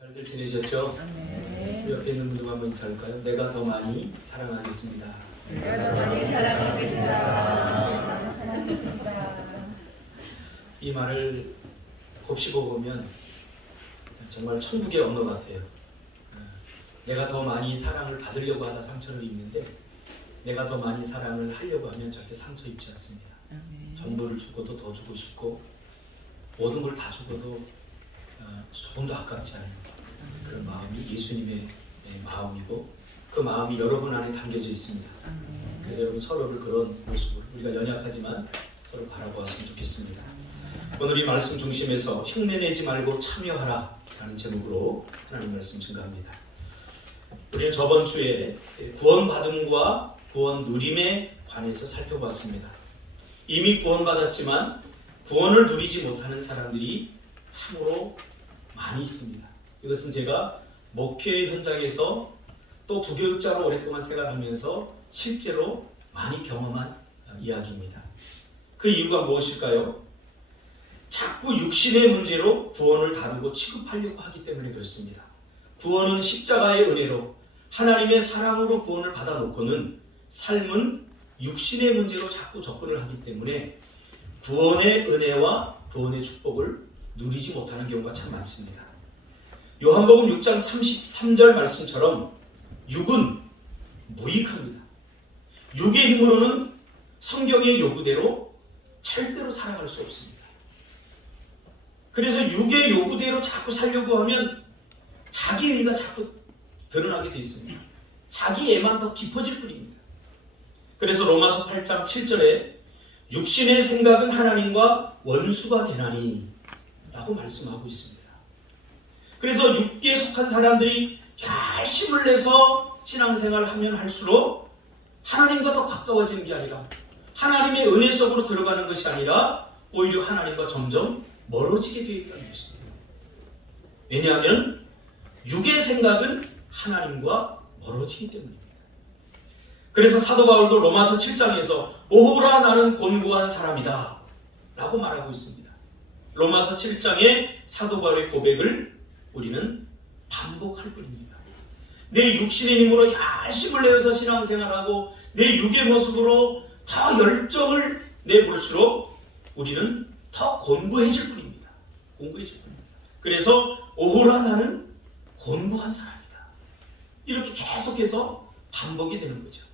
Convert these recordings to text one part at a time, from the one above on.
잘들 지내셨죠? 우리 옆에 있는 분들 한번 인사할까요? 내가 더 많이 사랑하겠습니다. 내가 더 많이 사랑하겠습니다. 이 말을 곱씹어 보면 정말 천국의 언어 같아요. 내가 더 많이 사랑을 받으려고 하다 상처를 입는데 내가 더 많이 사랑을 하려고 하면 절대 상처 입지 않습니다. 전부를 주고도 더 주고 싶고 모든 걸 다 주고도 조금도 아깝지 않은 그런 마음이 예수님의 마음이고 그 마음이 여러분 안에 담겨져 있습니다. 그래서 여러분 서로를 그런 모습으로 우리가 연약하지만 서로 바라보았으면 좋겠습니다. 오늘 이 말씀 중심에서 흉내내지 말고 참여하라 라는 제목으로 하나님 말씀 증거합니다. 우리는 저번 주에 구원받음과 구원 누림에 관해서 살펴봤습니다. 이미 구원받았지만 구원을 누리지 못하는 사람들이 참으로 많이 있습니다. 이것은 제가 목회 현장에서 또 부교육자로 오랫동안 생활하면서 실제로 많이 경험한 이야기입니다. 그 이유가 무엇일까요? 자꾸 육신의 문제로 구원을 다루고 취급하려고 하기 때문에 그렇습니다. 구원은 십자가의 은혜로 하나님의 사랑으로 구원을 받아놓고는 삶은 육신의 문제로 자꾸 접근을 하기 때문에 구원의 은혜와 구원의 축복을 누리지 못하는 경우가 참 많습니다. 요한복음 6장 33절 말씀처럼 육은 무익합니다. 육의 힘으로는 성경의 요구대로 절대로 살아갈 수 없습니다. 그래서 육의 요구대로 자꾸 살려고 하면 자기의가 자꾸 드러나게 되어 있습니다. 자기애만 더 깊어질 뿐입니다. 그래서 로마서 8장 7절에 육신의 생각은 하나님과 원수가 되나니 라고 말씀하고 있습니다. 그래서 육기에 속한 사람들이 열심을 내서 신앙생활을 하면 할수록 하나님과 더 가까워지는 게 아니라 하나님의 은혜 속으로 들어가는 것이 아니라 오히려 하나님과 점점 멀어지게 되어 있다는 것입니다. 왜냐하면 육의 생각은 하나님과 멀어지기 때문입니다. 그래서 사도 바울도 로마서 7장에서 오호라 나는 곤고한 사람이다 라고 말하고 있습니다. 로마서 7장의 사도 바울의 고백을 우리는 반복할 뿐입니다. 내 육신의 힘으로 열심을 내어서 신앙생활하고 내 육의 모습으로 더 열정을 내볼수록 우리는 더 곤고해질 뿐입니다. 곤고해질 뿐입니다. 그래서 오호라 나는 곤고한 사람이다. 이렇게 계속해서 반복이 되는 거죠.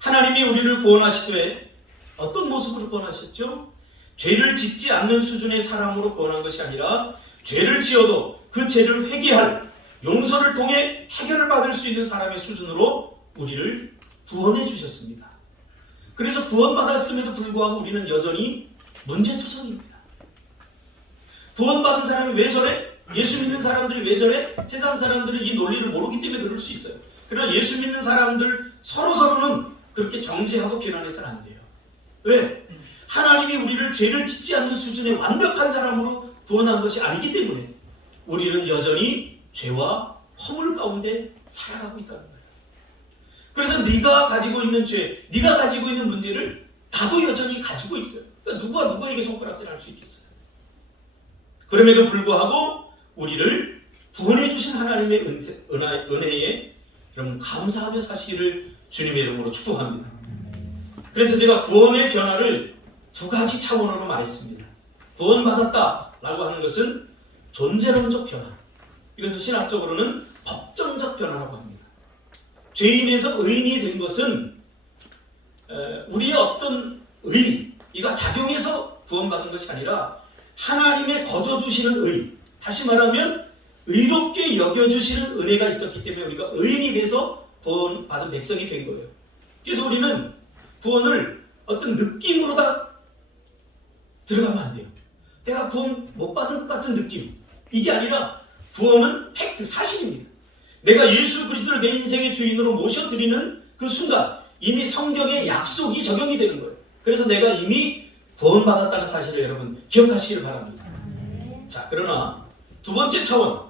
하나님이 우리를 구원하시되 어떤 모습으로 구원하셨죠? 죄를 짓지 않는 수준의 사람으로 구원한 것이 아니라 죄를 지어도 그 죄를 회개할 용서를 통해 해결을 받을 수 있는 사람의 수준으로 우리를 구원해 주셨습니다. 그래서 구원받았음에도 불구하고 우리는 여전히 문제투성입니다. 구원받은 사람이 왜 저래? 예수 믿는 사람들이 왜 저래? 세상 사람들은 이 논리를 모르기 때문에 그럴 수 있어요. 그러나 예수 믿는 사람들 서로서로는 그렇게 정죄하고 비난해서는 안 돼요. 왜? 하나님이 우리를 죄를 짓지 않는 수준의 완벽한 사람으로 구원한 것이 아니기 때문에 우리는 여전히 죄와 허물 가운데 살아가고 있다는 거예요. 그래서 네가 가지고 있는 죄, 네가 가지고 있는 문제를 나도 여전히 가지고 있어요. 그러니까 누가 누구에게 손가락질할 수 있겠어요. 그럼에도 불구하고 우리를 구원해 주신 하나님의 은혜에 여러분 감사하며 사시기를 주님의 이름으로 축복합니다. 그래서 제가 구원의 변화를 두 가지 차원으로 말했습니다. 구원받았다라고 하는 것은 존재론적 변화, 이것을 신학적으로는 법정적 변화라고 합니다. 죄인에서 의인이 된 것은 우리의 어떤 의가 작용해서 구원받은 것이 아니라 하나님의 거저주시는 의, 다시 말하면 의롭게 여겨주시는 은혜가 있었기 때문에 우리가 의인이 돼서 구원받은 백성이 된 거예요. 그래서 우리는 구원을 어떤 느낌으로 다 들어가면 안 돼요. 내가 구원 못 받은 것 같은 느낌, 이게 아니라 구원은 팩트, 사실입니다. 내가 예수 그리스도를 내 인생의 주인으로 모셔드리는 그 순간 이미 성경의 약속이 적용이 되는 거예요. 그래서 내가 이미 구원받았다는 사실을 여러분 기억하시기를 바랍니다. 자, 그러나 두 번째 차원,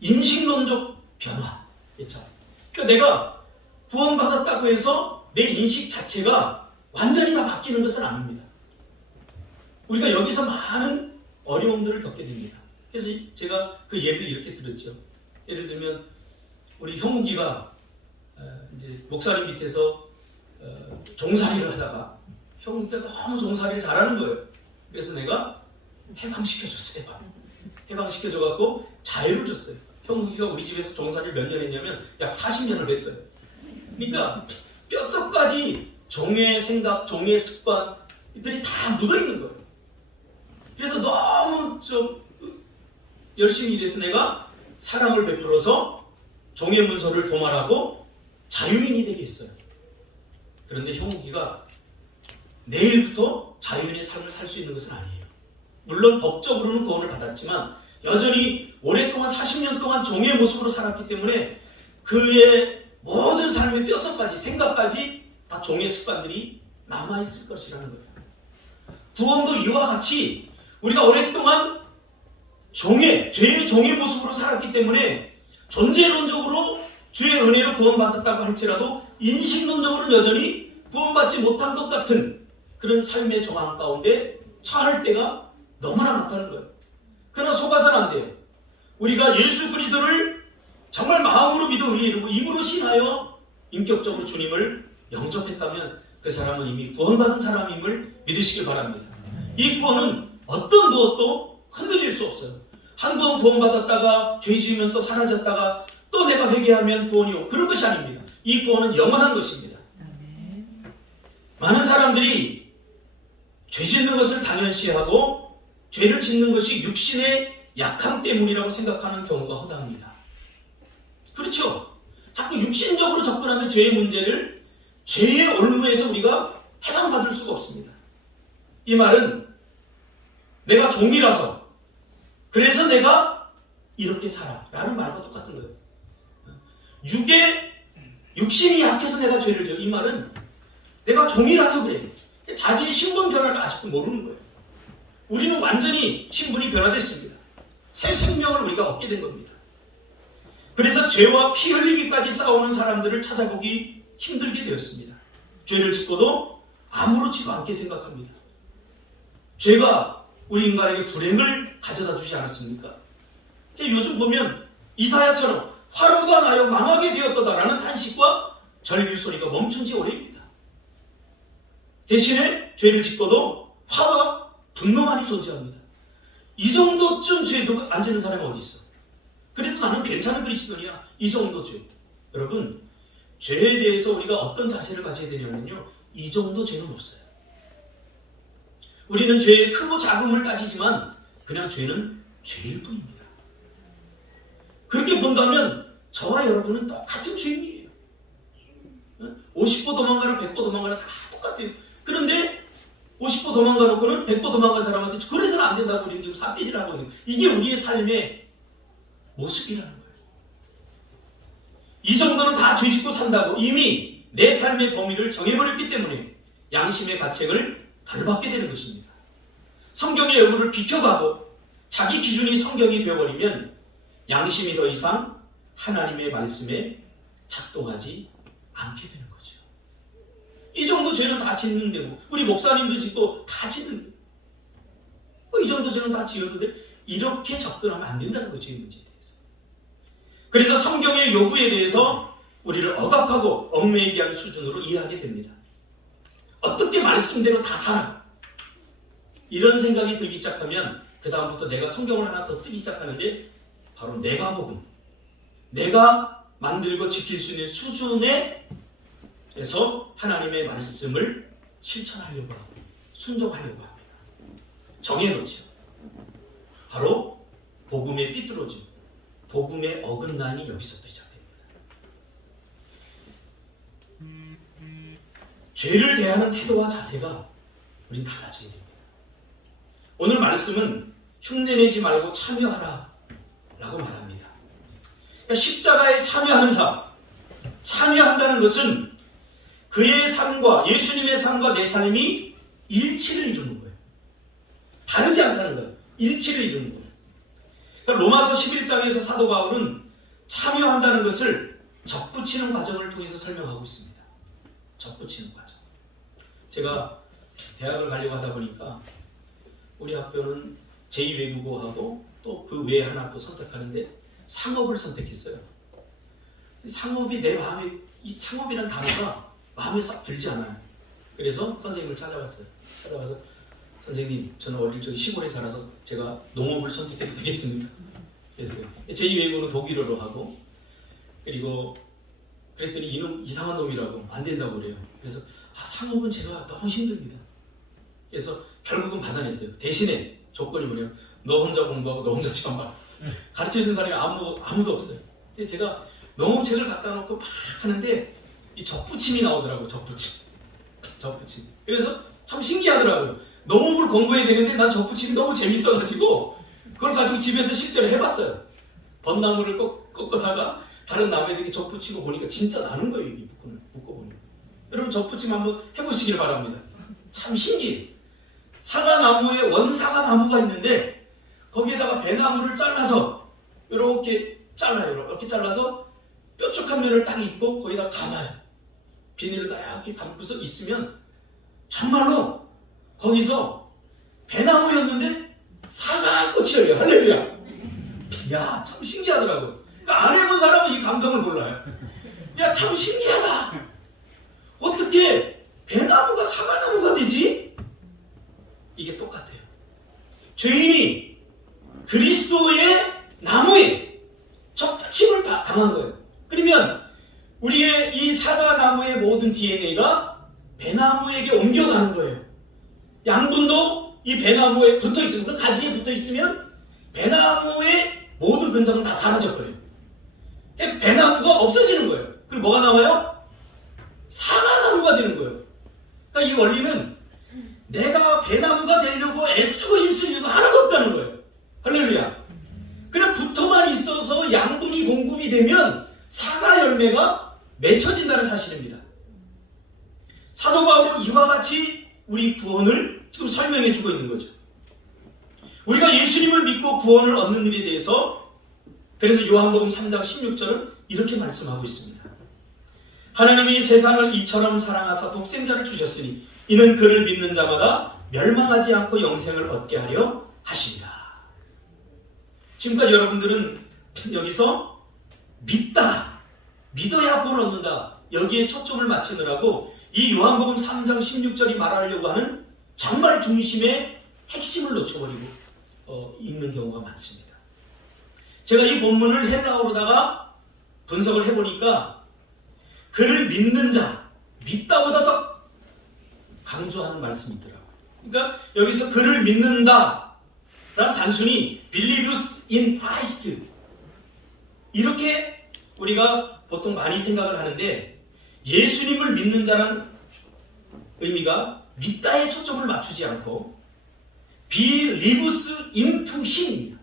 인식론적 변화. 그러니까 내가 구원받았다고 해서 내 인식 자체가 완전히 다 바뀌는 것은 아닙니다. 우리가 여기서 많은 어려움들을 겪게 됩니다. 그래서 제가 그 예를 이렇게 들었죠. 예를 들면 우리 형욱이가 이제 목사님 밑에서 종살이를 하다가 형욱이가 너무 종살이를 잘하는 거예요. 그래서 내가 해방시켜줬어요. 해방시켜줘갖고 자유를 줬어요. 형욱이가 우리 집에서 종살이를 몇 년 했냐면 약 40년을 했어요. 그러니까 뼛속까지 종의 생각, 종의 습관 이들이 다 묻어있는 거예요. 그래서 너무 좀 열심히 일해서 내가 사랑을 베풀어서 종의 문서를 도말하고 자유인이 되게 했어요. 그런데 형욱이가 내일부터 자유인의 삶을 살 수 있는 것은 아니에요. 물론 법적으로는 구원을 받았지만 여전히 오랫동안 40년 동안 종의 모습으로 살았기 때문에 그의 모든 삶의 뼛속까지 생각까지 다 종의 습관들이 남아있을 것이라는 거예요. 구원도 이와 같이 우리가 오랫동안 죄의 종의 모습으로 살았기 때문에 존재론적으로 주의 은혜로 구원받았다고 할지라도 인식론적으로는 여전히 구원받지 못한 것 같은 그런 삶의 정황 가운데 처할 때가 너무나 많다는 거예요. 그러나 속아서는 안 돼요. 우리가 예수 그리스도를 정말 마음으로 믿어 의에 이르고 입으로 신하여 인격적으로 주님을 영접했다면 그 사람은 이미 구원받은 사람임을 믿으시길 바랍니다. 이 구원은 어떤 무엇도 흔들릴 수 없어요. 한 번 구원받았다가 죄 지으면 또 사라졌다가 또 내가 회개하면 구원이 오고 그런 것이 아닙니다. 이 구원은 영원한 것입니다. 많은 사람들이 죄 짓는 것을 당연시하고 죄를 짓는 것이 육신의 약함 때문이라고 생각하는 경우가 허다합니다. 그렇죠? 자꾸 육신적으로 접근하면 죄의 문제를 죄의 올무에서 우리가 해방받을 수가 없습니다. 이 말은 내가 종이라서 그래서 내가 이렇게 살아 라는 말과 똑같은 거예요. 육신이 약해서 내가 죄를 져. 이 말은 내가 종이라서 그래. 자기의 신분 변화를 아직도 모르는 거예요. 우리는 완전히 신분이 변화됐습니다. 새 생명을 우리가 얻게 된 겁니다. 그래서 죄와 피 흘리기까지 싸우는 사람들을 찾아보기 힘들게 되었습니다. 죄를 짓고도 아무렇지도 않게 생각합니다. 죄가 우리 인간에게 불행을 가져다 주지 않았습니까? 요즘 보면 이사야처럼 화로가 나여 망하게 되었다라는 탄식과 절규 소리가 멈춘 지 오래입니다. 대신에 죄를 짓고도 화와 분노만이 존재합니다. 이 정도쯤 죄도 안 지는 사람이 어디 있어? 그래도 나는 괜찮은 그리스도인이야. 이 정도 죄. 여러분, 죄에 대해서 우리가 어떤 자세를 가져야 되냐면요, 이 정도 죄는 없어요. 우리는 죄의 크고 작음을 따지지만 그냥 죄는 죄일 뿐입니다. 그렇게 본다면 저와 여러분은 똑같은 죄인이에요. 50보 도망가나 100보 도망가나 다 똑같아요. 그런데 50보 도망가 놓고는 100보 도망간 사람한테 그래서는 안 된다고 우리는 지금 삿대질을 하거든요. 이게 우리의 삶의 모습이라는 거예요. 이 정도는 다 죄짓고 산다고 이미 내 삶의 범위를 정해버렸기 때문에 양심의 가책을 덜 받게 되는 것입니다. 성경의 여부를 비켜가고 자기 기준이 성경이 되어버리면 양심이 더 이상 하나님의 말씀에 작동하지 않게 되는 거죠. 이 정도 죄는 다 짓는 데고 우리 목사님도 짓고 다 짓는 데 이 정도 죄는 다 지어도 돼? 이렇게 접근하면 안 된다는 거죠. 이 문제에 대해서. 그래서 성경의 요구에 대해서 우리를 억압하고 얽매이게 하는 수준으로 이해하게 됩니다. 어떻게 말씀대로 다 살아? 이런 생각이 들기 시작하면 그 다음부터 내가 성경을 하나 더 쓰기 시작하는데 바로 내가 복음, 내가 만들고 지킬 수 있는 수준에서 하나님의 말씀을 실천하려고 하고 순종하려고 합니다. 정해놓죠. 바로 복음의 삐뚤어짐, 복음의 어긋난이 여기서부터 시작됩니다. 죄를 대하는 태도와 자세가 우린 달라져야 됩니다. 오늘 말씀은 흉내내지 말고 참여하라 라고 말합니다. 그러니까 십자가에 참여하는 삶, 참여한다는 것은 그의 삶과 예수님의 삶과 내 삶이 일치를 이루는 거예요. 다르지 않다는 거예요. 일치를 이루는 거예요. 그러니까 로마서 11장에서 사도 바울은 참여한다는 것을 접붙이는 과정을 통해서 설명하고 있습니다. 접붙이는 과정. 제가 대학을 가려고 하다 보니까 우리 학교는 제2외국어하고 또 그 외에 하나 또 선택하는데 상업을 선택했어요. 상업이 내 마음에, 이 상업이라는 단어가 마음에 싹 들지 않아요. 그래서 선생님을 찾아갔어요. 찾아가서 선생님, 저는 어릴 적에 시골에 살아서 제가 농업을 선택해도 되겠습니까? 그랬어요. 제2외국어는 독일어로 하고, 그리고 그랬더니 이놈 이상한 놈이라고 안 된다고 그래요. 그래서 상업은 제가 너무 힘듭니다. 그래서 결국은 받아냈어요. 대신에 조건이 뭐냐면 너 혼자 공부하고 너 혼자 시험 봐. 가르쳐주는 사람이 아무도 없어요. 그래서 제가 농업책을 갖다 놓고 막 하는데 이 접붙임이 나오더라고요. 접붙임. 그래서 참 신기하더라고요. 농업을 공부해야 되는데 난 접붙임이 너무 재밌어가지고 그걸 가지고 집에서 실제로 해봤어요. 벚나무를 꺾다가 다른 나무에다가 접붙이고 보니까 진짜 나는 거예요. 이게 묶어보니까. 여러분 접붙임 한번 해보시길 바랍니다. 참 신기해요. 사과나무에 원사과나무가 있는데 거기에다가 배나무를 잘라서 이렇게 잘라요. 이렇게 잘라서 뾰족한 면을 딱 입고 거기다 감아요. 비닐을 딱 이렇게 감고서 있으면 정말로 거기서 배나무였는데 사과꽃이에요. 할렐루야. 야, 참 신기하더라고요. 그러니까 안 해본 사람은 이 감정을 몰라요. 야, 참 신기하다. 어떻게 배나무가 사과나무가 되지? 이게 똑같아요. 죄인이 그리스도의 나무에 접붙임을 당한 거예요. 그러면 우리의 이 사과나무의 모든 DNA가 배나무에게 옮겨가는 거예요. 양분도 이 배나무에 붙어있으면, 그 가지에 붙어있으면 배나무의 모든 근성은 다 사라져버려요. 배나무가 없어지는 거예요. 그리고 뭐가 나와요? 사과나무가 되는 거예요. 그러니까 이 원리는 내가 배나무가 되려고 애쓰고 힘쓸 이유가 하나도 없다는 거예요. 할렐루야. 그냥 붙어만 있어서 양분이 공급이 되면 사과 열매가 맺혀진다는 사실입니다. 사도 바울은 이와 같이 우리 구원을 지금 설명해 주고 있는 거죠. 우리가 예수님을 믿고 구원을 얻는 일에 대해서 그래서 요한복음 3장 16절은 이렇게 말씀하고 있습니다. 하나님이 세상을 이처럼 사랑하사 독생자를 주셨으니 이는 그를 믿는 자마다 멸망하지 않고 영생을 얻게 하려 하십니다. 지금까지 여러분들은 여기서 믿다, 믿어야 구원을 얻는다, 여기에 초점을 맞추느라고 이 요한복음 3장 16절이 말하려고 하는 정말 중심의 핵심을 놓쳐버리고 읽는 경우가 많습니다. 제가 이 본문을 헬라어로다가 분석을 해보니까 그를 믿는 자, 믿다보다 더 강조하는 말씀이 있더라고요. 그러니까 여기서 그를 믿는다 란 단순히 believes in Christ 이렇게 우리가 보통 많이 생각을 하는데 예수님을 믿는 자라는 의미가 믿다에 초점을 맞추지 않고 believes into Him입니다.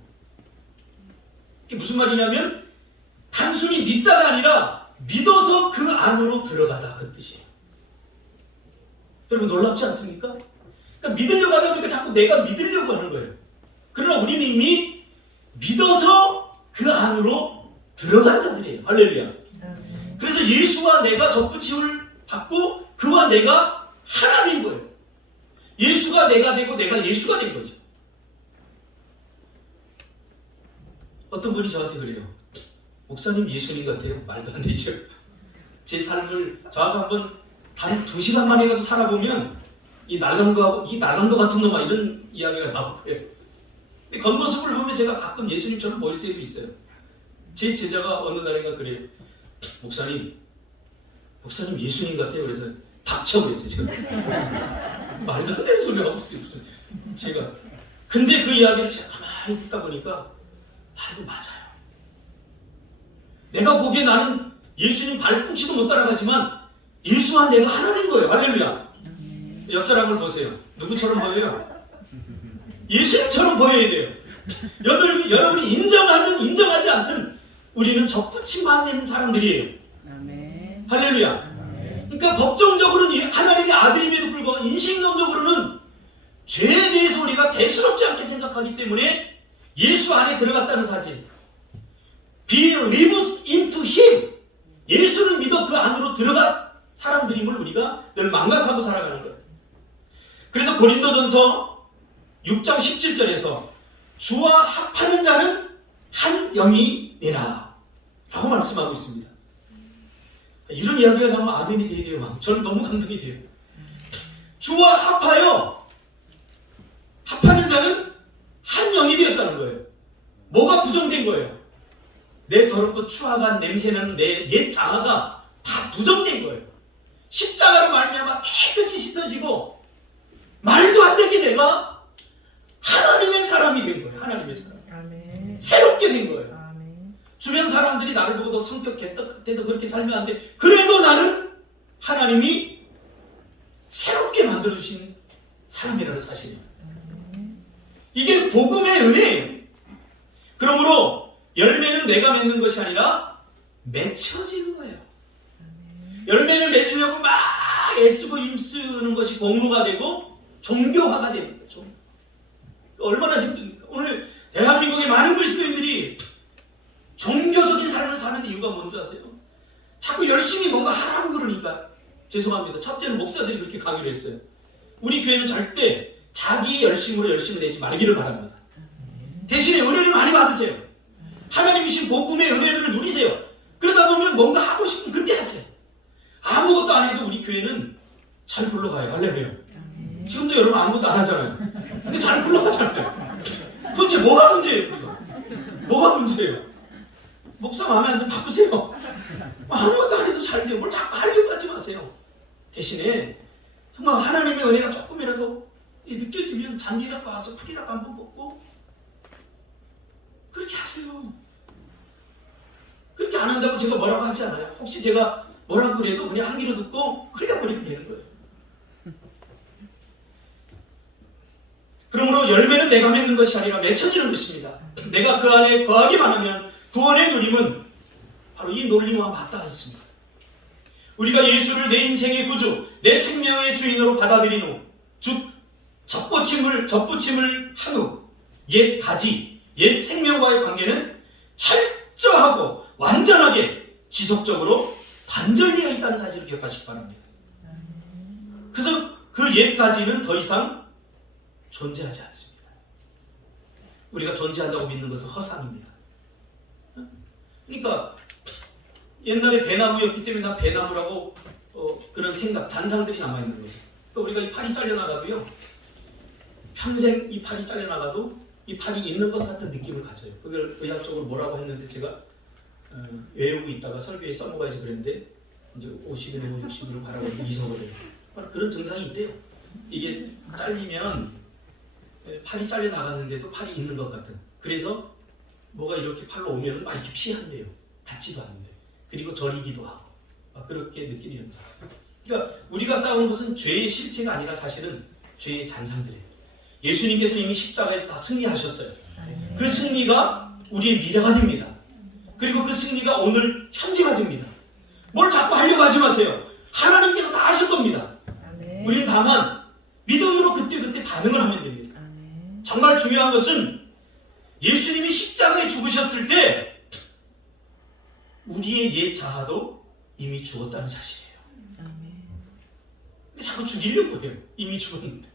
이게 무슨 말이냐면 단순히 믿다가 아니라 믿어서 그 안으로 들어가다 그 뜻이에요. 여러분 놀랍지 않습니까? 그러니까 믿으려고 하다 보니까 자꾸 내가 믿으려고 하는 거예요. 그러나 우리는 이미 믿어서 그 안으로 들어간 자들이에요. 할렐루야. 그래서 예수와 내가 접붙임을 받고 그와 내가 하나 된 거예요. 예수가 내가 되고 내가 예수가 된 거죠. 어떤 분이 저한테 그래요. 목사님 예수님 같아요. 말도 안 되죠. 제 삶을 저하고 한번 단 2시간만이라도 살아보면 이 날강도 같은 놈아 이런 이야기가 나올 거예요. 겉모습을 보면 제가 가끔 예수님처럼 보일 때도 있어요. 제 제자가 어느 날인가 그래요. 목사님 예수님 같아요. 그래서 닥쳐 그랬어요. 제가 말도 안 되는 소리가 없어요. 제가 근데 그 이야기를 제가 가만히 듣다 보니까 이거 맞아요. 내가 보기에 나는 예수님 발꿈치도 못 따라가지만 예수와 내가 하나 된 거예요. 할렐루야. 옆 사람을 보세요. 누구처럼 보여요? 예수님처럼 보여야 돼요. 여러분이 인정하든 인정하지 않든 우리는 접붙임 받는 사람들이에요. 아멘. 할렐루야. 아멘. 그러니까 법정적으로는 하나님의 아들임에도 불구하고 인식론적으로는 죄에 대해서 우리가 대수롭지 않게 생각하기 때문에 예수 안에 들어갔다는 사실. believes into Him. 예수를 믿어 그 안으로 들어간 사람들임을 우리가 늘 망각하고 살아가는 거예요. 그래서 고린도전서 6장 17절에서 주와 합하는 자는 한 영이니라 라고 말씀하고 있습니다. 이런 이야기가 나오면 아멘이 돼야 돼요. 저는 너무 감동이 돼요. 주와 합하여 합하는 자는 한 영이 되었다는 거예요. 뭐가 부정된 거예요? 내 더럽고 추악한 냄새나는 내 옛 자아가 다 부정된 거예요. 십자가로 말미암아 깨끗이 씻어지고 말도 안 되게 내가 하나님의 사람이 된 거예요. 하나님의 사람. 아멘. 새롭게 된 거예요. 아멘. 주변 사람들이 나를 보고도 성격 개떡같아도 그렇게 살면 안 돼. 그래도 나는 하나님이 새롭게 만들어주신 사람이라는 사실이에요. 이게 복음의 은혜예요. 그러므로 열매는 내가 맺는 것이 아니라 맺혀지는 거예요. 열매를 맺으려고 막 애쓰고 힘쓰는 것이 공로가 되고 종교화가 되는 거죠. 얼마나 힘듭니까? 오늘 대한민국의 많은 그리스도인들이 종교적인 삶을 사는 이유가 뭔지 아세요? 자꾸 열심히 뭔가 하라고 그러니까. 죄송합니다. 첫째는 목사들이 그렇게 강의를 했어요. 우리 교회는 절대 자기 열심으로 열심히 내지 말기를 바랍니다. 대신에 은혜를 많이 받으세요. 하나님이 주신 복음의 은혜들을 누리세요. 그러다 보면 뭔가 하고 싶으면 그때 하세요. 아무것도 안 해도 우리 교회는 잘 굴러가요. 할렐루야. 지금도 여러분 아무것도 안 하잖아요. 근데 잘 굴러가잖아요. 도대체 뭐가 문제예요? 뭐가 문제예요? 목사 마음에 안 들면 바꾸세요. 아무것도 안 해도 잘 돼요. 뭘 자꾸 하려고 하지 마세요. 대신에 정말 하나님의 은혜가 조금이라도 느껴지면 잔디라도 와서 풀이라도 한번 먹고 그렇게 하세요. 그렇게 안 한다고 제가 뭐라고 하지 않아요. 혹시 제가 뭐라고 그래도 그냥 한 귀로 듣고 흘려버리면 되는 거예요. 그러므로 열매는 내가 맺는 것이 아니라 맺혀지는 것입니다. 내가 그 안에 거하기만 하면 구원의 누림은 바로 이 논리와 맞닿아 있습니다. 우리가 예수를 내 인생의 구주, 내 생명의 주인으로 받아들인 후, 즉 접붙임을 한 후, 옛 가지, 옛 생명과의 관계는 철저하고 완전하게 지속적으로 단절되어 있다는 사실을 기억하시기 바랍니다. 그래서 그 옛 가지는 더 이상 존재하지 않습니다. 우리가 존재한다고 믿는 것은 허상입니다. 그러니까 옛날에 배나무였기 때문에 난 배나무라고 그런 생각, 잔상들이 남아있는 거죠. 그러니까 우리가 이 팔이 잘려나가도요, 평생 이 팔이 잘려나가도 이 팔이 있는 것 같은 느낌을 가져요. 그걸 의학적으로 뭐라고 했는데 제가 외우고 있다가 설교에 써먹어야지 그랬는데 이제 50이나 60으로 가라고 이성을 그런 증상이 있대요. 이게 잘리면 팔이 잘려나갔는데도 팔이 있는 것 같은. 그래서 뭐가 이렇게 팔로 오면 막 이렇게 피한대요. 닿지도 않는데. 그리고 저리기도 하고 막 그렇게 느끼는 현상. 그러니까 우리가 싸우는 것은 죄의 실체가 아니라 사실은 죄의 잔상들이에요. 예수님께서 이미 십자가에서 다 승리하셨어요. 그 승리가 우리의 미래가 됩니다. 그리고 그 승리가 오늘 현재가 됩니다. 뭘 자꾸 하려고 하지 마세요. 하나님께서 다 하실 겁니다. 우리는 다만 믿음으로 그때그때 반응을 하면 됩니다. 정말 중요한 것은 예수님이 십자가에 죽으셨을 때 우리의 옛 자아도 이미 죽었다는 사실이에요. 근데 자꾸 죽이려고 해요. 이미 죽었는데.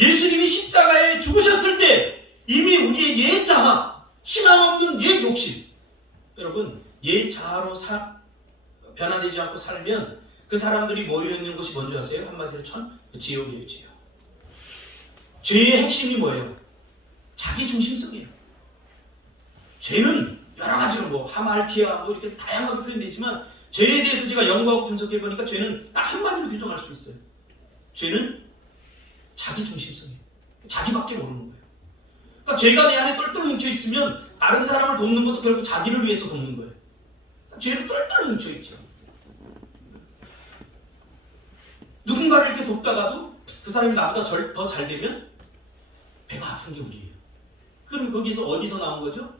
예수님이 십자가에 죽으셨을 때 이미 우리의 옛 자아, 희망 없는 옛 욕심, 여러분 옛 자아로 변화되지 않고 살면 그 사람들이 모여있는 곳이 뭔지 아세요? 한마디로 지옥이에요. 지옥. 죄의 핵심이 뭐예요? 자기중심성이에요. 죄는 여러 가지로 뭐 하말티아 뭐 이렇게 다양하게 표현되지만 죄에 대해서 제가 연구하고 분석해보니까 죄는 딱 한마디로 규정할 수 있어요. 죄는 자기중심성이에요. 자기밖에 모르는 거예요. 그러니까 죄가 내 안에 똘똘 뭉쳐있으면 다른 사람을 돕는 것도 결국 자기를 위해서 돕는 거예요. 죄는 똘똘 뭉쳐있죠. 누군가를 이렇게 돕다가도 그 사람이 나보다 더 잘 되면 배가 아픈 게 우리예요. 그럼 거기서 어디서 나온 거죠?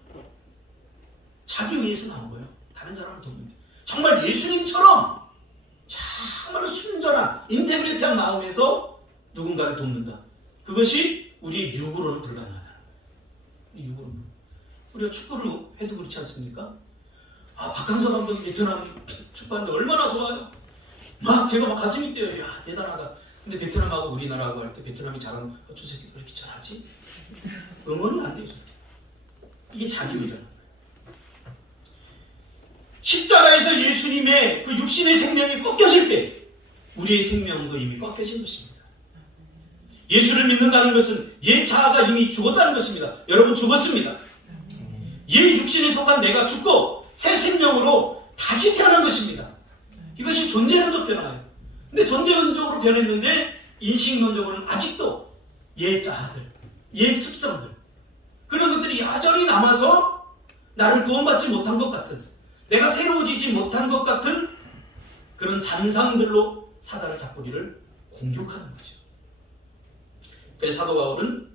자기 위해서 나온 거예요. 다른 사람을 돕는데. 정말 예수님처럼 정말 순전한 인테그리티한 마음에서 누군가를 돕는다. 그것이 우리의 육으로는 불가능하다. 육으로는. 우리가 축구를 해도 그렇지 않습니까? 박항서 감독이 베트남 축구하는데 얼마나 좋아요. 제가 막 가슴이 뛰어요. 야, 대단하다. 근데 베트남하고 우리나라하고 할 때 베트남이 잘하는 저 새끼 왜 이렇게 잘하지? 응원이 안 되죠. 이게 자기이라는 거예요. 십자가에서 예수님의 그 육신의 생명이 꺾여질 때 우리의 생명도 이미 꺾여진 것입니다. 예수를 믿는다는 것은 옛 자아가 이미 죽었다는 것입니다. 여러분 죽었습니다. 옛 육신에 속한 내가 죽고 새 생명으로 다시 태어난 것입니다. 이것이 존재론적 변화예요. 근데 존재론적으로 변했는데 인식론적으로는 아직도 옛 자아들, 옛 습성들 그런 것들이 여전히 남아서 나를 구원받지 못한 것 같은, 내가 새로워지지 못한 것 같은 그런 잔상들로 사단을 자꾸 우리를 공격하는 거죠. 그래서 사도 바울은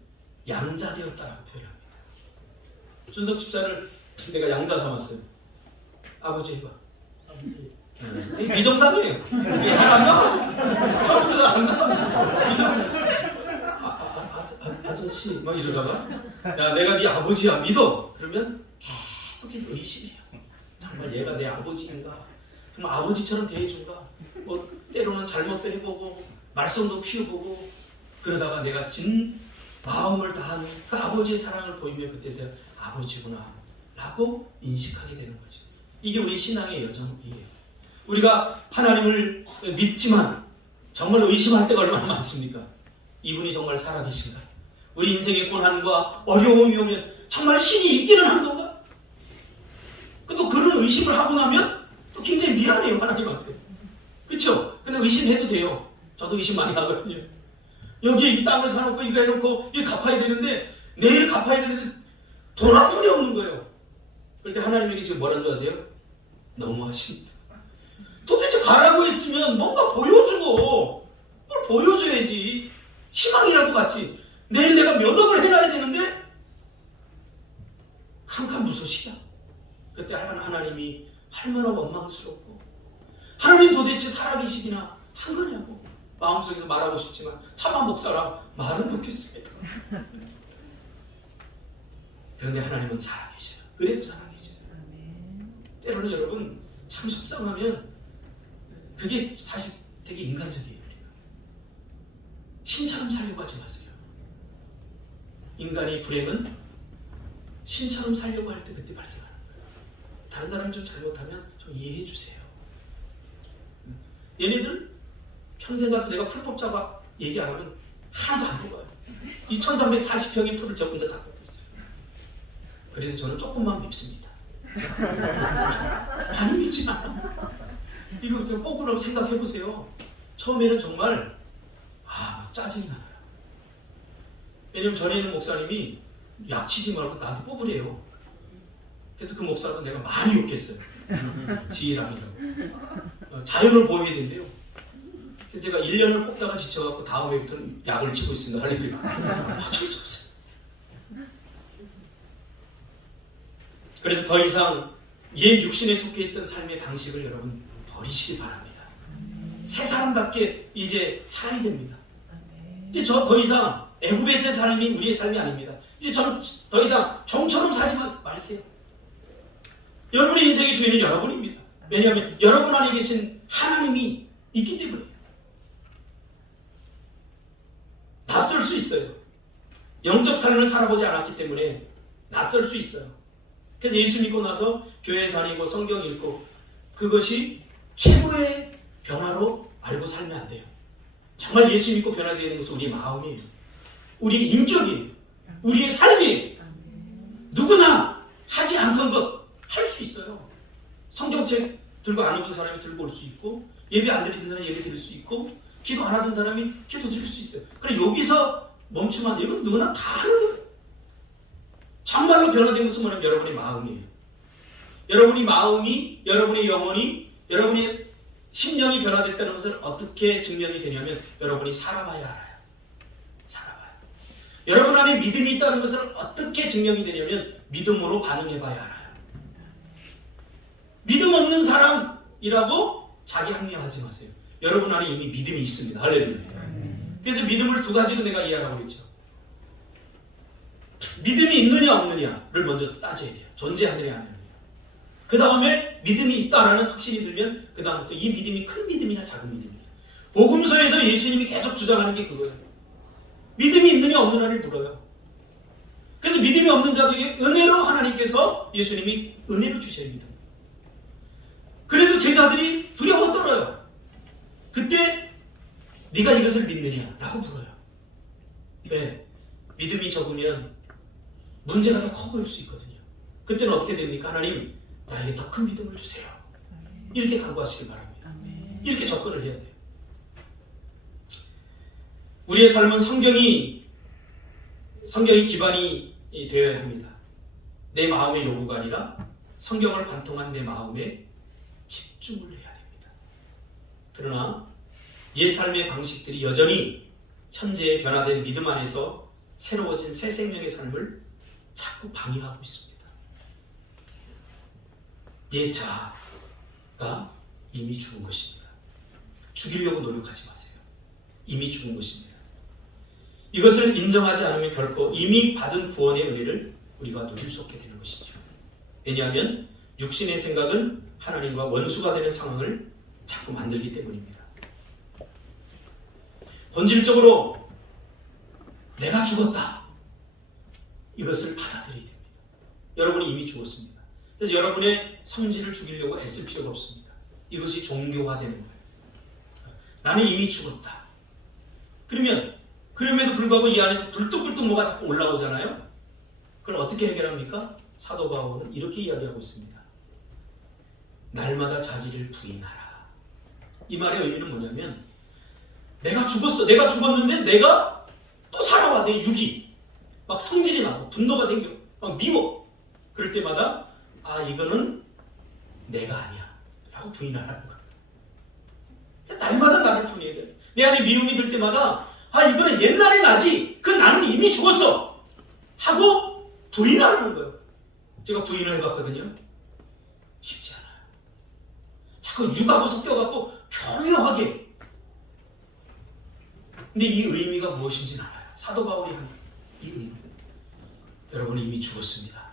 양자되었다라고 표현합니다. 준석 집사를 내가 양자 삼았어요. 아버지 해봐. 아버지. 비정상이에요. 이게 잘 안 나와. 처음부터 잘 안 나와. 비정상. 아저씨 막 이러다가 야 내가 네 아버지야 믿어. 그러면 계속해서 의심해요. 정말 얘가 내 아버지인가? 정말 아버지처럼 대해준가? 뭐 때로는 잘못도 해보고 말썽도 피워보고 그러다가 내가 진 마음을 다하는 그 아버지의 사랑을 보이면 그때서야 아버지구나 라고 인식하게 되는 거죠. 이게 우리 신앙의 여정이에요. 우리가 하나님을 믿지만 정말 의심할 때가 얼마나 많습니까? 이분이 정말 살아계신가? 우리 인생의 고난과 어려움이 오면 정말 신이 있기는 한 건가? 또 그런 의심을 하고 나면 또 굉장히 미안해요 하나님한테. 그렇죠? 근데 의심해도 돼요. 저도 의심 많이 하거든요. 여기에 이 땅을 사놓고 이거 해놓고 이거 갚아야 되는데 내일 갚아야 되는데 돈 한 푼이 없는 거예요. 그럴 때 하나님에게 지금 뭐라는 줄 아세요? 너무하십니다. 도대체 가라고 했으면 뭔가 보여주고 뭘 보여줘야지. 희망이라도 같이 내일 내가 몇 억을 해놔야 되는데 캄캄무소식이야. 그때 하나님이 얼마나 원망스럽고 하나님 도대체 살아계시기나 한 거냐고 마음속에서 말하고 싶지만 참아 목사라 말은 못했습니다. 그런데 하나님은 살아계셔요. 그래도 살아계셔요. 때로는 여러분 참 속상하면 그게 사실 되게 인간적이에요. 신처럼 살려고 하지 마세요. 인간의 불행은 신처럼 살려고 할 때 그때 발생하는 거예요. 다른 사람이 좀 잘못하면 좀 이해해 주세요. 얘네들 평생 가도 내가 풀 뽑자고 얘기 안 하면 하나도 안 뽑아요. 이 1340평의 풀을 저 혼자 다 뽑고 있어요. 그래서 저는 조금만 밉습니다. 많이 밉지 않아요. 이거 좀 뽑으라고 생각해 보세요. 처음에는 정말 짜증이 나더라고요. 왜냐면 전에 있는 목사님이 약치지 말고 나한테 뽑으래요. 그래서 그 목사도 내가 많이 욕했어요. 지혜랑이라고. 자연을 보호해야 된대요. 그래서 제가 1년을 뽑다가 지쳐갖고 다음 해부터는 약을 치고 있습니다. 할렐루야. 어쩔 수 없어요. 그래서 더 이상 옛 육신에 속해 있던 삶의 방식을 여러분 버리시기 바랍니다. 새 사람답게 이제 살아야 됩니다. 이제 저 더 이상 애굽에서의 삶이 우리의 삶이 아닙니다. 이제 전 더 이상 종처럼 사지 마세요. 여러분의 인생의 주인은 여러분입니다. 왜냐하면 여러분 안에 계신 하나님이 있기 때문에 낯설 수 있어요. 영적 삶을 살아보지 않았기 때문에 낯설 수 있어요. 그래서 예수 믿고 나서 교회 다니고 성경 읽고 그것이 최고의 변화로 알고 살면 안 돼요. 정말 예수 믿고 변화되는 것은 우리의 마음이에요. 우리의 인격이에요. 우리의 삶이에요. 누구나 하지 않던 것 할 수 있어요. 성경책 들고 안 읽은 사람이 들고 올 수 있고 예배 안 드리던 사람이 예배 드릴 수 있고 기도 안 하던 사람이 기도 드릴 수 있어요. 그럼 여기서 멈추면 안 돼요. 이건 누구나 다 하는 거예요. 정말로 변화된 것은 뭐냐면 여러분의 마음이에요. 여러분의 마음이, 여러분의 영혼이, 여러분의 심령이 변화됐다는 것을 어떻게 증명이 되냐면 여러분이 살아봐야 알아요. 살아봐요. 여러분 안에 믿음이 있다는 것을 어떻게 증명이 되냐면 믿음으로 반응해봐야 알아요. 믿음 없는 사람이라고 자기 합리화하지 마세요. 여러분 안에 이미 믿음이 있습니다. 할렐루야. 그래서 믿음을 두 가지로 내가 이해하라고 그랬죠. 믿음이 있느냐 없느냐를 먼저 따져야 돼요. 존재하느냐 안 하느냐. 그 다음에 믿음이 있다라는 확신이 들면 그 다음부터 이 믿음이 큰 믿음이나 작은 믿음이냐. 복음서에서 예수님이 계속 주장하는 게 그거예요. 믿음이 있느냐 없느냐를 물어요. 그래서 믿음이 없는 자들에게 은혜로 하나님께서 예수님이 은혜를 주셔야 믿음. 그래도 제자들이 두려워 떨어요. 그때 네가 이것을 믿느냐? 라고 물어요. 왜? 믿음이 적으면 문제가 더 커 보일 수 있거든요. 그때는 어떻게 됩니까? 하나님, 나에게 더 큰 믿음을 주세요. 이렇게 간구하시길 바랍니다. 이렇게 접근을 해야 돼요. 우리의 삶은 성경이 기반이 되어야 합니다. 내 마음의 요구가 아니라 성경을 관통한 내 마음에 집중을 해야 됩니다. 그러나 옛 삶의 방식들이 여전히 현재의 변화된 믿음 안에서 새로워진 새 생명의 삶을 자꾸 방해하고 있습니다. 옛 자아가 이미 죽은 것입니다. 죽이려고 노력하지 마세요. 이미 죽은 것입니다. 이것을 인정하지 않으면 결코 이미 받은 구원의 은혜를 우리가 누릴 수 없게 되는 것이죠. 왜냐하면 육신의 생각은 하나님과 원수가 되는 상황을 자꾸 만들기 때문입니다. 본질적으로 내가 죽었다. 이것을 받아들여야 됩니다. 여러분이 이미 죽었습니다. 그래서 여러분의 성질을 죽이려고 애쓸 필요가 없습니다. 이것이 종교화되는 거예요. 나는 이미 죽었다. 그럼에도 불구하고 이 안에서 불뚝불뚝 뭐가 자꾸 올라오잖아요. 그럼 어떻게 해결합니까? 사도 바울은 이렇게 이야기하고 있습니다. 날마다 자기를 부인하라. 이 말의 의미는 뭐냐면 내가 죽었어. 내가 죽었는데 내가 또 살아와. 내 육이 막 성질이 나고 분노가 생겨. 막 미워. 그럴 때마다 이거는 내가 아니야 라고 부인하라는 거예요. 날마다 나를 부인해야 돼. 내 안에 미움이 들 때마다 이거는 옛날에 나지. 그 나는 이미 죽었어 하고 부인하라는 거예요. 제가 부인을 해봤거든요. 쉽지 않아요. 자꾸 육하고 섞여갖고 교묘하게. 근데 이 의미가 무엇인지는 알아요. 사도 바울이 한 이 의미. 여러분은 이미 죽었습니다.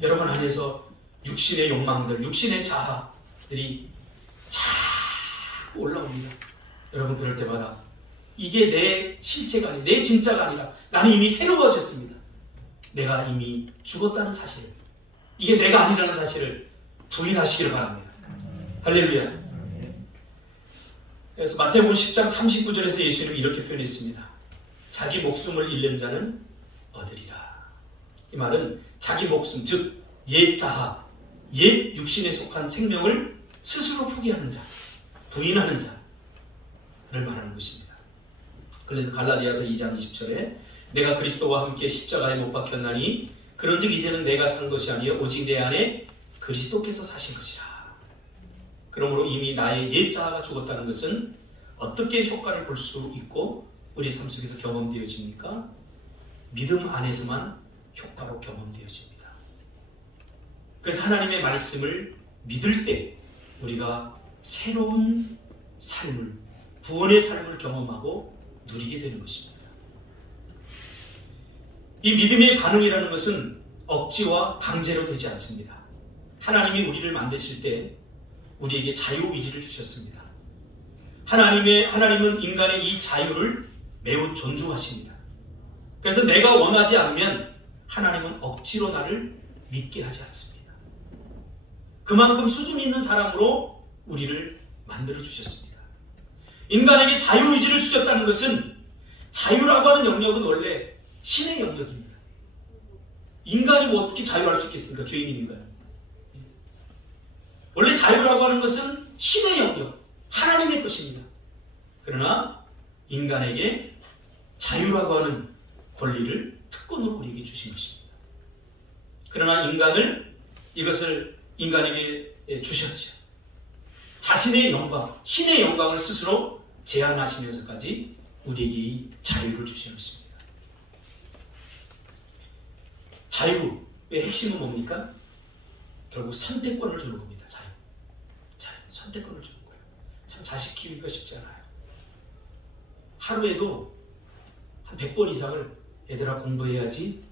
여러분 안에서 육신의 욕망들, 육신의 자아들이 자꾸 올라옵니다. 여러분 그럴 때마다 이게 내 실체가 아니라 내 진짜가 아니라 나는 이미 새로워졌습니다. 내가 이미 죽었다는 사실, 이게 내가 아니라는 사실을 부인하시기를 바랍니다. 할렐루야. 그래서 마태복음 10장 39절에서 예수님이 이렇게 표현했습니다. 자기 목숨을 잃는 자는 얻으리라. 이 말은 자기 목숨, 즉 옛 자아, 옛 육신에 속한 생명을 스스로 포기하는 자, 부인하는 자를 말하는 것입니다. 그래서 갈라디아서 2장 20절에 내가 그리스도와 함께 십자가에 못 박혔나니 그런즉 이제는 내가 산 것이 아니요 오직 내 안에 그리스도께서 사신 것이라. 그러므로 이미 나의 옛 자아가 죽었다는 것은 어떻게 효과를 볼 수 있고 우리의 삶 속에서 경험되어집니까? 믿음 안에서만 효과로 경험되어집니다. 그래서 하나님의 말씀을 믿을 때 우리가 새로운 삶을, 구원의 삶을 경험하고 누리게 되는 것입니다. 이 믿음의 반응이라는 것은 억지와 강제로 되지 않습니다. 하나님이 우리를 만드실 때 우리에게 자유의지를 주셨습니다. 하나님은 인간의 이 자유를 매우 존중하십니다. 그래서 내가 원하지 않으면 하나님은 억지로 나를 믿게 하지 않습니다. 그만큼 수준 있는 사람으로 우리를 만들어 주셨습니다. 인간에게 자유의지를 주셨다는 것은 자유라고 하는 영역은 원래 신의 영역입니다. 인간이 뭐 어떻게 자유할 수 있겠습니까? 죄인이니까요. 원래 자유라고 하는 것은 신의 영역, 하나님의 것입니다. 그러나 인간에게 자유라고 하는 권리를 특권으로 우리에게 주신 것입니다. 그러나 이것을 인간에게 주셨죠. 자신의 영광, 신의 영광을 스스로 제한하시면서까지 우리에게 이 자유를 주신 것입니다. 자유의 핵심은 뭡니까? 결국 선택권을 주는 겁니다. 자유, 선택권을 주는 거예요. 참 자식 키우기가 쉽지 않아요. 하루에도 한 100번 이상을 얘들아 공부해야지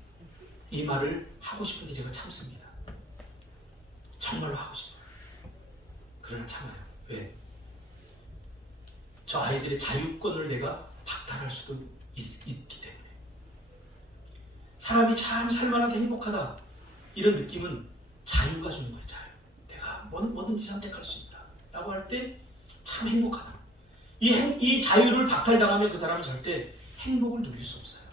이 말을 하고 싶은데 제가 참습니다. 정말로 하고 싶어요. 그러나 참아요. 왜? 저 아이들의 자유권을 내가 박탈할 수도 있기 때문에. 사람이 참 살만하게 행복하다. 이런 느낌은 자유가 주는 거예요. 자유. 내가 뭐든지 선택할 수 있다. 라고 할 때 참 행복하다. 이 자유를 박탈당하면 그 사람은 절대 행복을 누릴 수 없어요.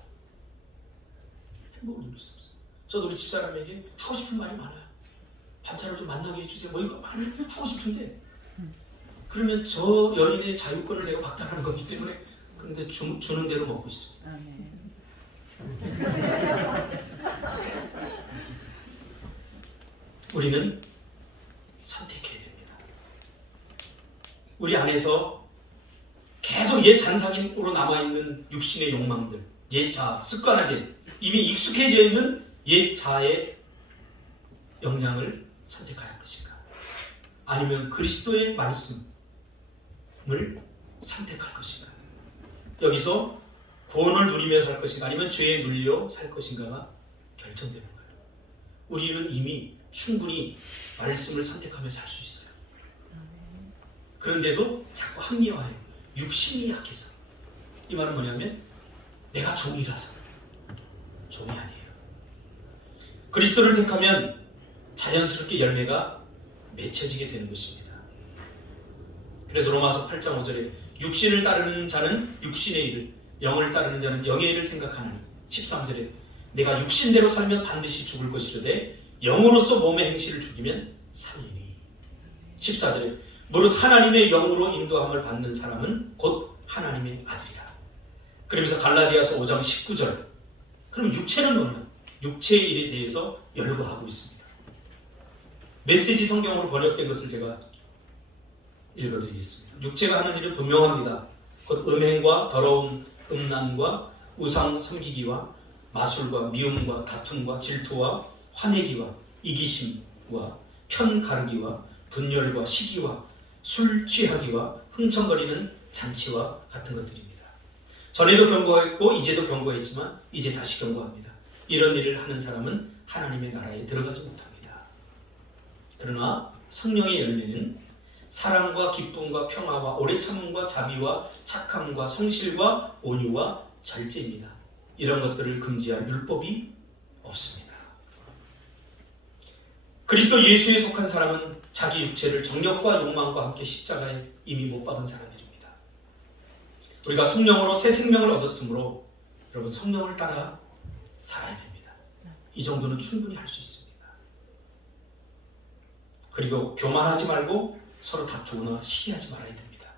행복을 누릴 수 없어요. 저도 우리 집사람에게 하고 싶은 말이 많아요. 반찬을 좀 만나게 해주세요. 뭐 이거 많이 하고 싶은데 그러면 저 여인의 자유권을 내가 박탈하는 거기 때문에 그런데 주는 대로 먹고 있습니다. 우리는 선택해야 됩니다. 우리 안에서 계속 옛 잔상으로 남아있는 육신의 욕망들, 옛 자아, 습관화된 이미 익숙해져 있는 옛 자아의 영향을 선택할 것인가? 아니면 그리스도의 말씀을 선택할 것인가? 여기서 구원을 누리며 살 것인가? 아니면 죄에 눌려 살 것인가가 결정되는 거예요. 우리는 이미 충분히 말씀을 선택하며 살 수 있어요. 그런데도 자꾸 합리화해요. 육신이 약해서. 이 말은 뭐냐면 내가 종이라서. 종이 아니에요. 그리스도를 택하면 자연스럽게 열매가 맺혀지게 되는 것입니다. 그래서 로마서 8장 5절에 육신을 따르는 자는 육신의 일을, 영을 따르는 자는 영의 일을 생각하느니 13절에 내가 육신대로 살면 반드시 죽을 것이로되 영으로서 몸의 행실을 죽이면 살리니 14절에 무릇 하나님의 영으로 인도함을 받는 사람은 곧 하나님의 아들이라. 그러면서 갈라디아서 5장 19절 그럼 육체는 뭐냐? 육체의 일에 대해서 열거하고 있습니다. 메시지 성경으로 번역된 것을 제가 읽어드리겠습니다. 육체가 하는 일은 분명합니다. 곧 음행과 더러운 음란과 우상 섬기기와 마술과 미움과 다툼과 질투와 화내기와 이기심과 편가르기와 분열과 시기와 술 취하기와 흥청거리는 잔치와 같은 것들입니다. 전에도 경고했고 이제도 경고했지만 이제 다시 경고합니다. 이런 일을 하는 사람은 하나님의 나라에 들어가지 못합니다. 그러나 성령의 열매는 사랑과 기쁨과 평화와 오래 참음과 자비와 착함과 성실과 온유와 절제입니다. 이런 것들을 금지할 율법이 없습니다. 그리스도 예수에 속한 사람은 자기 육체를 정욕과 욕망과 함께 십자가에 이미 못 박은 사람들입니다. 우리가 성령으로 새 생명을 얻었으므로 여러분 성령을 따라 살아야 됩니다. 이 정도는 충분히 할 수 있습니다. 그리고 교만하지 말고 서로 다투거나 시기하지 말아야 됩니다.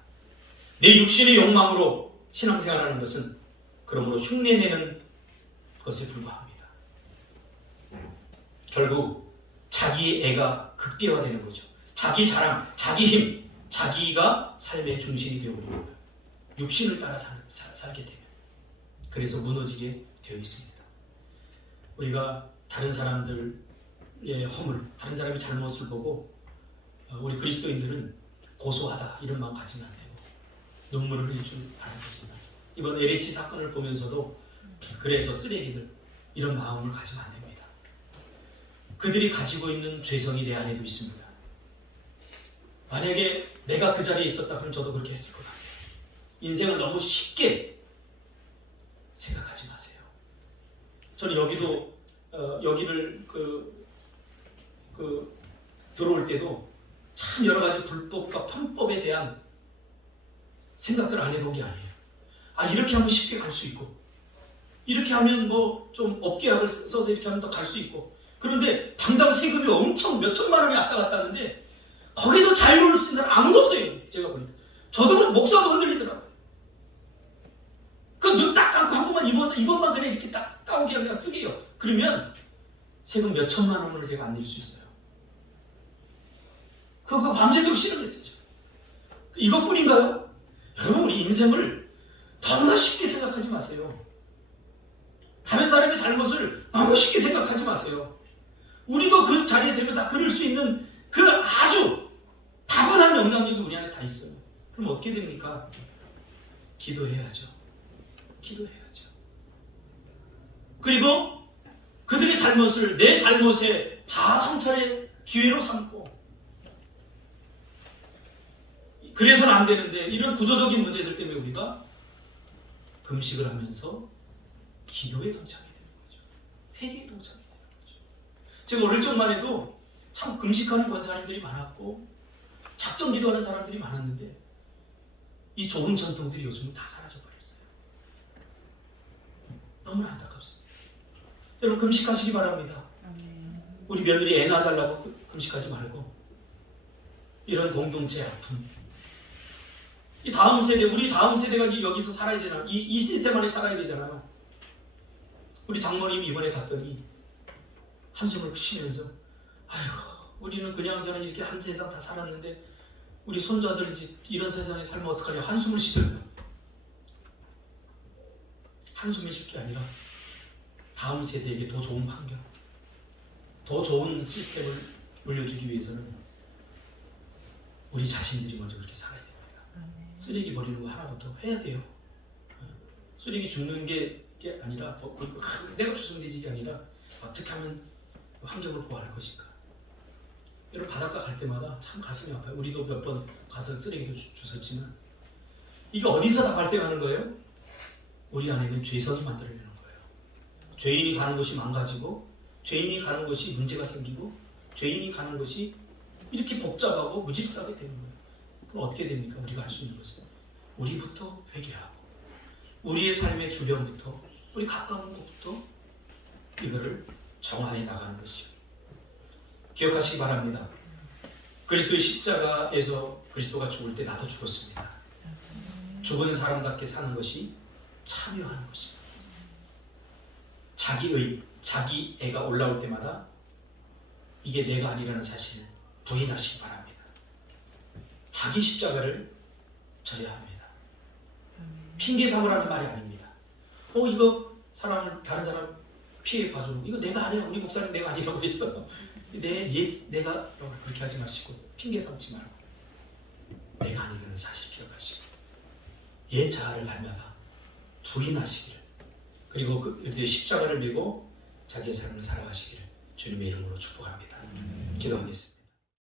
내 육신의 욕망으로 신앙생활하는 것은 그러므로 흉내내는 것에 불과합니다. 결국 자기 애가 극대화되는 거죠. 자기 자랑, 자기 힘, 자기가 삶의 중심이 되어버립니다. 육신을 따라 살게 되면. 그래서 무너지게 되어 있습니다. 우리가 다른 사람들의 허물, 다른 사람의 잘못을 보고 우리 그리스도인들은 고소하다 이런 마음 가지면 안 되고 눈물을 흘릴 줄 알아야 됩니다. 이번 LH 사건을 보면서도 그래 저 쓰레기들 이런 마음을 가지면 안 됩니다. 그들이 가지고 있는 죄성이 내 안에도 있습니다. 만약에 내가 그 자리에 있었다 그럼 저도 그렇게 했을 것 같아요. 인생을 너무 쉽게 생각하지 마세요. 저는 여기를 들어올 때도 참 여러 가지 불법과 편법에 대한 생각들을 안 해본 게 아니에요. 이렇게 하면 쉽게 갈 수 있고 이렇게 하면 뭐 좀 업계약을 써서 이렇게 하면 더 갈 수 있고 그런데 당장 세금이 엄청 몇 천만 원이 왔다 갔다 하는데 거기서 자유로울 수 있는 사람 아무도 없어요. 제가 보니까 저도 목사도 흔들리더라고요. 그 눈 딱 감고 한 번만 이번만 그냥 이렇게 딱 따오게 그냥 쓰게요. 그러면 세금 몇 천만 원을 제가 안 낼 수 있어요. 그거 밤새도록 싫어했어요. 이것뿐인가요? 여러분 우리 인생을 너무나 쉽게 생각하지 마세요. 다른 사람의 잘못을 너무 쉽게 생각하지 마세요. 우리도 그 자리에 되면 다 그럴 수 있는 그 아주 다분한 영향력이 우리 안에 다 있어요. 그럼 어떻게 됩니까? 기도해야죠. 기도해야죠. 그리고 그들의 잘못을 내 잘못의 자아 성찰의 기회로 삼고 그래서는 안 되는데 이런 구조적인 문제들 때문에 우리가 금식을 하면서 기도에 동참이 되는 거죠. 회개의 동참이 되는 거죠. 제가 어릴 적만 해도 참 금식하는 권사님들이 많았고 작정 기도하는 사람들이 많았는데 이 좋은 전통들이 요즘은 다 사라져버렸어요. 너무나 안타깝습니다. 여러분 금식하시기 바랍니다. 우리 며느리 애 낳아달라고 금식하지 말고 이런 공동체 아픔, 이 다음 세대, 우리 다음 세대가 여기서 살아야 되나? 이 시스템 살아야 되잖아요. 우리 장모님이 이번에 갔더니 한숨을 쉬면서 아이고 우리는 그냥 저는 이렇게 한 세상 다 살았는데 우리 손자들 이제 이런 세상에 살면 어떡하냐 한숨을 쉬더라고요. 한숨이 쉴 게 아니라 다음 세대에게 더 좋은 환경, 더 좋은 시스템을 물려주기 위해서는 우리 자신들이 먼저 그렇게 살아야 됩니다. 쓰레기 버리는 거 하나부터 해야 돼요. 쓰레기 줍는 게 아니라 내가 주면 되지가 아니라 어떻게 하면 환경을 보호할 것인가. 여러분 바닷가 갈 때마다 참 가슴이 아파요. 우리도 몇 번 가서 쓰레기도 주웠지만 이게 어디서 다 발생하는 거예요? 우리 안에는 죄성이 만들어내는 거예요. 죄인이 가는 곳이 망가지고 죄인이 가는 곳이 문제가 생기고 죄인이 가는 곳이 이렇게 복잡하고 무질서하게 되는 거예요. 그럼 어떻게 됩니까? 우리가 할 수 있는 것은 우리부터 회개하고 우리의 삶의 주변부터 우리 가까운 곳부터 이거를 정화해 나가는 것이요. 기억하시기 바랍니다. 그리스도의 십자가에서 그리스도가 죽을 때 나도 죽었습니다. 죽은 사람답게 사는 것이 참여하는 것입니다. 자기 애가 올라올 때마다 이게 내가 아니라는 사실을 부인하시기 바랍니다. 자기 십자가를 져야 합니다. 핑계 삼으라는 말이 아닙니다. 이거 다른 사람 피해 봐주는 이거 내가 아니야. 우리 목사님 내가 아니라고 했어. 내가 그렇게 하지 마시고 핑계 삼지 말고 내가 아니라는 사실 기억하시고 옛 자아를 날마다 부인하시기를 그리고 그때 십자가를 메고 자기의 삶을 살아가시기를 주님의 이름으로 축복합니다. 기도하겠습니다.